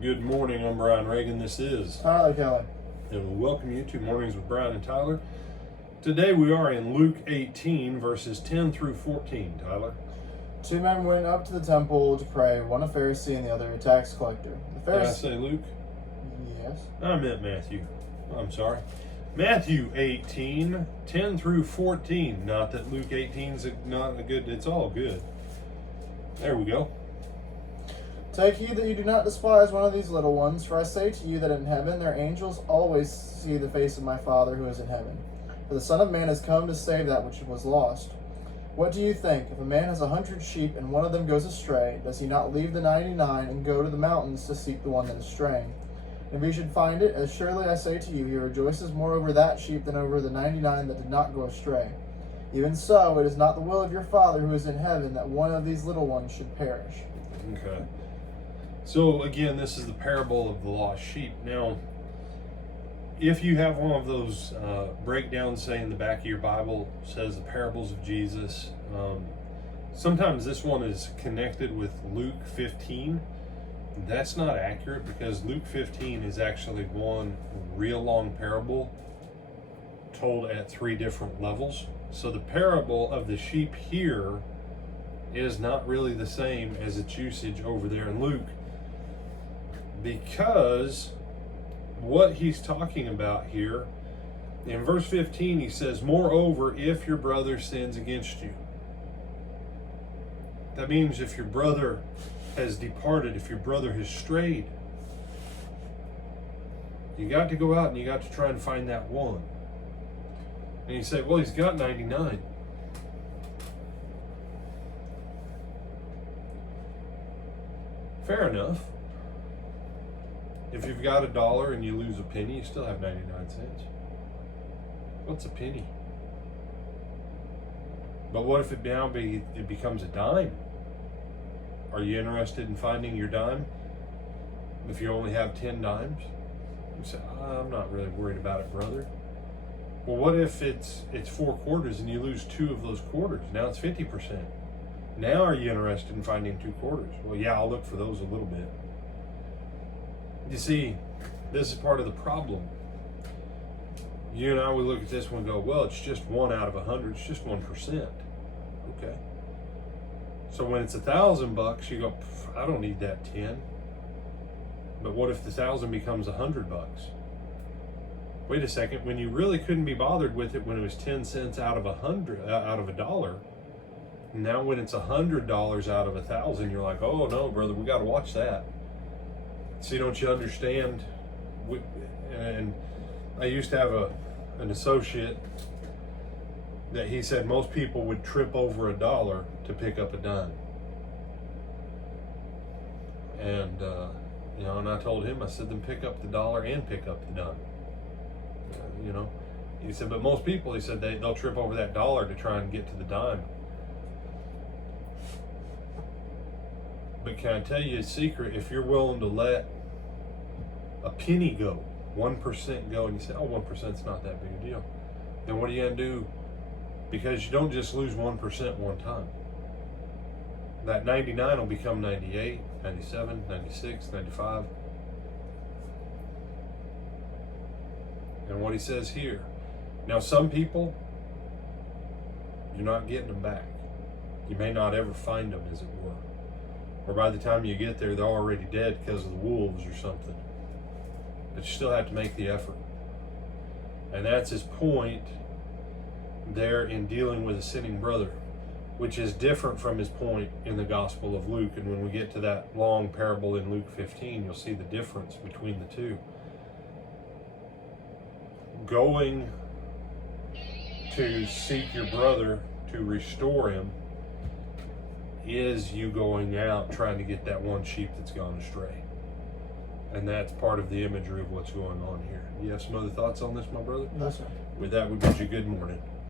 Good morning, I'm Brian Reagan. This is Tyler Kelly. and we welcome you to Mornings with Brian and Tyler. Today we are in Luke 18, verses 10 through 14. Tyler? Two men went up to the temple to pray, one a Pharisee and the other a tax collector. The Did I Pharisee. say Luke? Yes. I meant Matthew. I'm sorry. Matthew 18, 10 through 14. Not that Luke 18 is not a good, it's all good. There we go. Take heed that you do not despise one of these little ones, for I say to you that in heaven their angels always see the face of my Father who is in heaven. For the Son of Man has come to save that which was lost. What do you think? If a man has 100 sheep and one of them goes astray, does he not leave the 99 and go to the mountains to seek the one that is straying? And if he should find it, as surely I say to you, he rejoices more over that sheep than over the 99 that did not go astray. Even so, it is not the will of your Father who is in heaven that one of these little ones should perish. Okay. So again, this is the parable of the lost sheep. Now, if you have one of those breakdowns, say in the back of your Bible, says the parables of Jesus, sometimes this one is connected with Luke 15. That's not accurate because Luke 15 is actually one real long parable told at three different levels. So the parable of the sheep here is not really the same as its usage over there in Luke, because what he's talking about here in verse 15, he says, moreover, if your brother sins against you. That means if your brother has departed, if your brother has strayed, you got to go out and you got to try and find that one. And you say, well, he's got 99. Fair enough. If you've got $1 and you lose a penny, you still have 99 cents. What's a penny? But what if it becomes a dime? Are you interested in finding your dime? If you only have 10 dimes? You say, I'm not really worried about it, brother. Well, what if it's 4 quarters and you lose 2 of those quarters? Now it's 50%. Now are you interested in finding 2 quarters? Well, yeah, I'll look for those a little bit. You see, this is part of the problem. You and I, we look at this one and go, well, it's just 1 out of 100. It's just 1%. Okay. So when it's $1,000, you go, I don't need that 10. But what if the 1,000 becomes $100? Wait a second. When you really couldn't be bothered with it when it was 10 cents out of $1, now when it's $100 out of 1,000, you're like, oh no, brother, we got to watch that. See, don't you understand? And I used to have an associate that he said most people would trip over $1 to pick up a dime. And, and I told him, I said, then pick up the dollar and pick up the dime. He said, but most people, he said, they'll trip over that $1 to try and get to the dime. But can I tell you a secret? If you're willing to let a penny go, 1% go, and you say, oh, 1%'s not that big a deal, then what are you going to do? Because you don't just lose 1% one time. That 99 will become 98, 97, 96, 95. And what he says here. Now, some people, you're not getting them back. You may not ever find them, as it were. Or by the time you get there, they're already dead because of the wolves or something. But you still have to make the effort. And that's his point there in dealing with a sinning brother, which is different from his point in the Gospel of Luke. And when we get to that long parable in Luke 15, you'll see the difference between the two. Going to seek your brother to restore him is you going out trying to get that one sheep that's gone astray. And that's part of the imagery of what's going on here. You have some other thoughts on this, my brother? No, sir. With that, we bid you good morning.